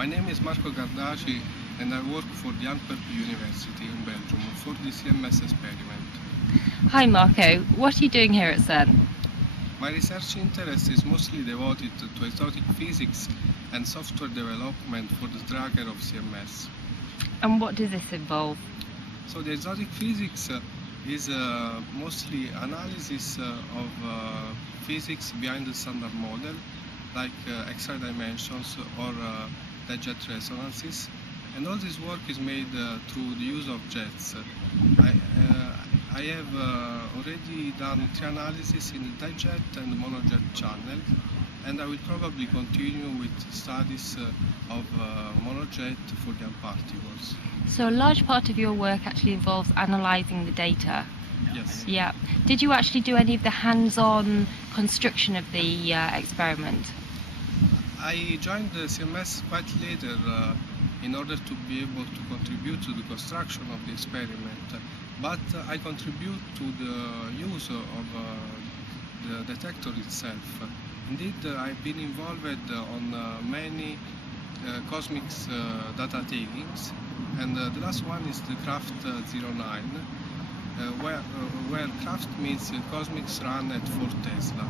My name is Marco Gardaci and I work for the Antwerp University in Belgium for the CMS experiment. Hi Marco, what are you doing here at CERN? My research interest is mostly devoted to exotic physics and software development for the tracker of CMS. And what does this involve? So the exotic physics is mostly analysis of physics behind the standard model, like X-ray dimensions or jet resonances, and all this work is made through the use of jets. I have already done 3 analyses in the dijet and monojet channel, and I will probably continue with studies of monojet for the particles. So a large part of your work actually involves analysing the data. Yes. Yeah. Did you actually do any of the hands-on construction of the experiment? I joined the CMS quite later in order to be able to contribute to the construction of the experiment, but I contribute to the use of the detector itself. Indeed, I've been involved on many cosmic data takings, and the last one is the Craft 09, where Craft means cosmics run at 4 Tesla.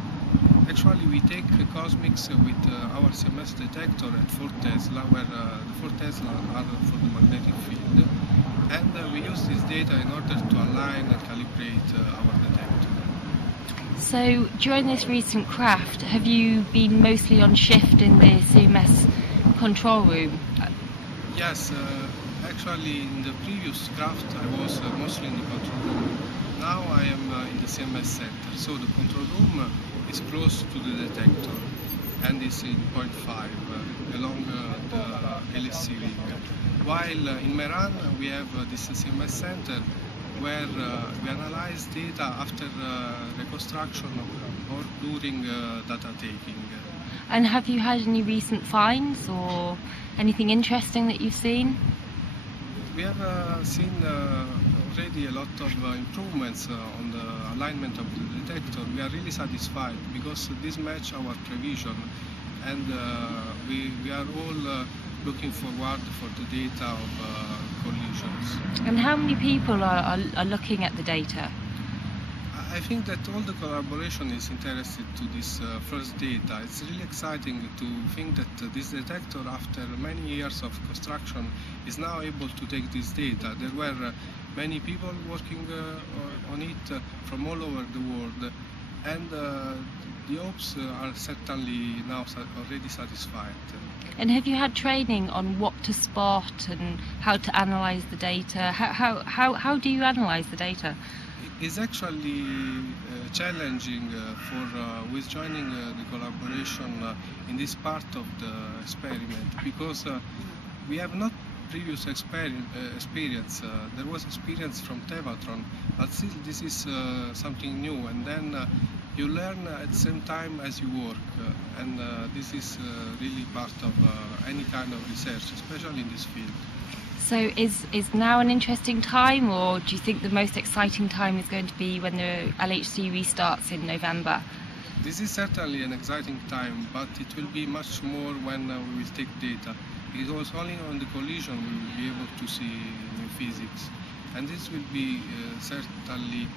Actually, we take cosmics with our CMS detector at 4 Tesla, where the 4 Tesla are for the magnetic field, and we use this data in order to align and calibrate our detector. So during this recent craft, have you been mostly on shift in the CMS control room? Yes, actually in the previous craft I was mostly in the control room. Now I am in the CMS center, so the control room is close to the detector and is in point 5 along the LSC ring. While in Meran we have this CMS center where we analyze data after reconstruction or during data taking. And have you had any recent finds or anything interesting that you've seen? We have seen already a lot of improvements on the alignment of the detector. We are really satisfied because this matches our prevision, and we are all looking forward for the data of collisions. And how many people are looking at the data? I think that all the collaboration is interested to this first data. It's really exciting to think that this detector, after many years of construction, is now able to take this data. There were many people working on it from all over the world, and the hopes are certainly now already satisfied. And have you had training on what to spot and how to analyze the data? How do you analyze the data? It's actually challenging with joining the collaboration in this part of the experiment, because we have not previous experience. There was experience from Tevatron, but still this is something new, and then you learn at the same time as you work, and this is really part of any kind of research, especially in this field. So is now an interesting time, or do you think the most exciting time is going to be when the LHC restarts in November? This is certainly an exciting time, but it will be much more when we will take data. Because only on the collision we will be able to see new physics. And this will be certainly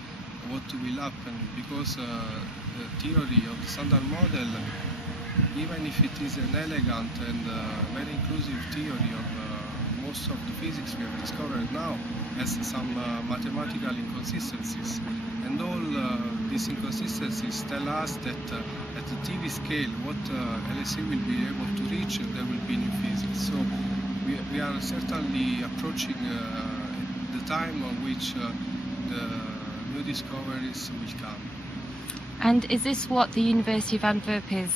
what will happen, because the theory of the standard model, even if it is an elegant and very inclusive theory of most of the physics we have discovered now, has some mathematical inconsistencies, and all these inconsistencies tell us that at the TV scale what LSC will be able to reach, there will be new physics. So we are certainly approaching the time on which the new discoveries will come. And is this what the University of Antwerp is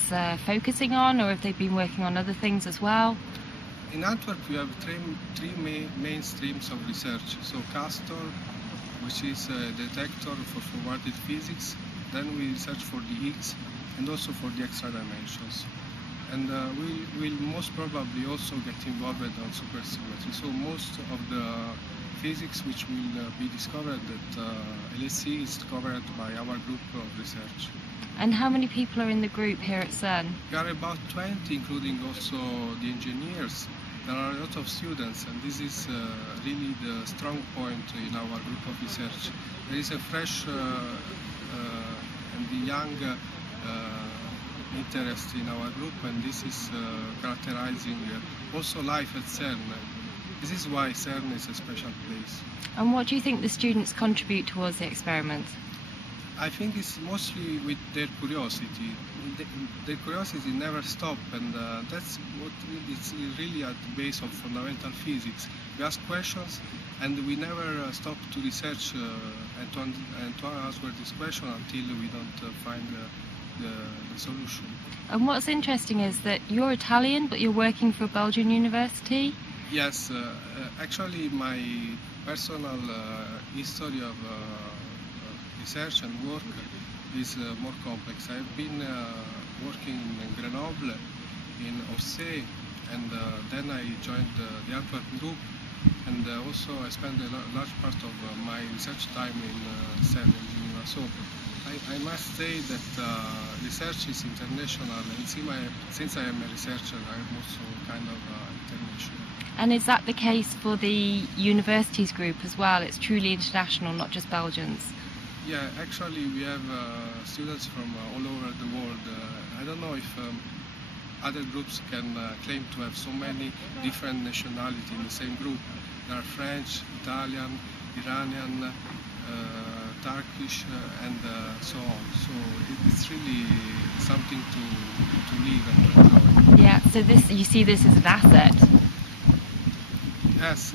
focusing on, or have they been working on other things as well? In Antwerp we have three main streams of research. So Castor, which is a detector for forwarded physics, then we research for the Higgs and also for the X-ray dimensions. And we will most probably also get involved on supersymmetry. So most of the physics which will be discovered at LSC is covered by our group of research. And how many people are in the group here at CERN? We are about 20, including also the engineers there are a lot of students, and this is really the strong point in our group of research. There is a fresh and young interest in our group, and this is characterizing also life at CERN. This is why CERN is a special place. And what do you think the students contribute towards the experiment? I think it's mostly with their curiosity. Their curiosity never stops, and that's what is really at the base of fundamental physics. We ask questions, and we never stop to research and to answer this question until we don't find the solution. And what's interesting is that you're Italian, but you're working for a Belgian university. Yes, actually my personal history of research and work is more complex. I've been working in Grenoble, in Orsay, and then I joined the Antwerp group, and also I spent a large part of my research time in CERN in Geneva. So I must say that research is international, and since I am a researcher, I'm also kind of international. And is that the case for the universities group as well? It's truly international, not just Belgians. Yeah, actually we have students from all over the world. I don't know if other groups can claim to have so many different nationalities in the same group. There are French, Italian, Iranian, Turkish, and so on. So it's really something to live and to enjoy. Yeah, so you see this as an asset? Yes,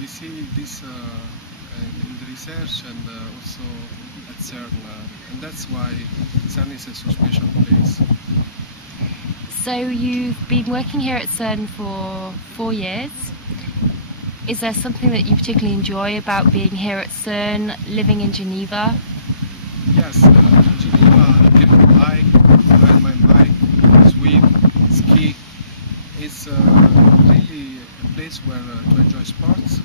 we see this in the research and also at CERN, and that's why CERN is a so special place. So you've been working here at CERN for 4 years. Is there something that you particularly enjoy about being here at CERN, living in Geneva? Yes, in Geneva I can hike, ride my bike, swim, ski. It's really a place where to enjoy sports,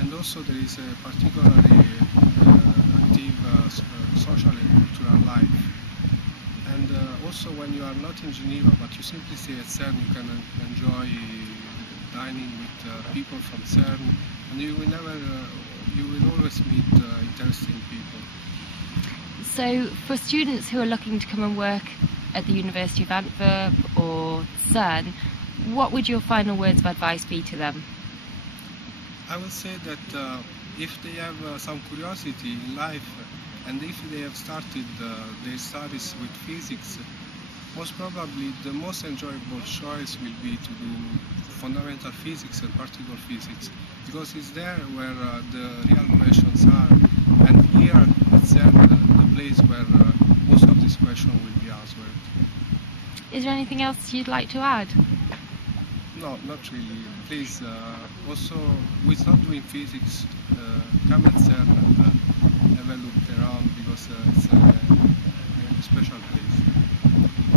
and also there is a particularly active social and cultural life. And also when you are not in Geneva but you simply stay at CERN, you can enjoy dining with people from CERN, and you will always meet interesting people. So for students who are looking to come and work at the University of Antwerp or CERN, what would your final words of advice be to them? I would say that if they have some curiosity in life, and if they have started their studies with physics, most probably the most enjoyable choice will be to do fundamental physics and particle physics, because it's there where the real questions are, and here at CERN, the place where most of these questions will be answered. Is there anything else you'd like to add? No, not really. Please, also, who is not doing physics, come at CERN and have a look around, because it's a special place.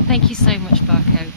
Thank you so much, Barco.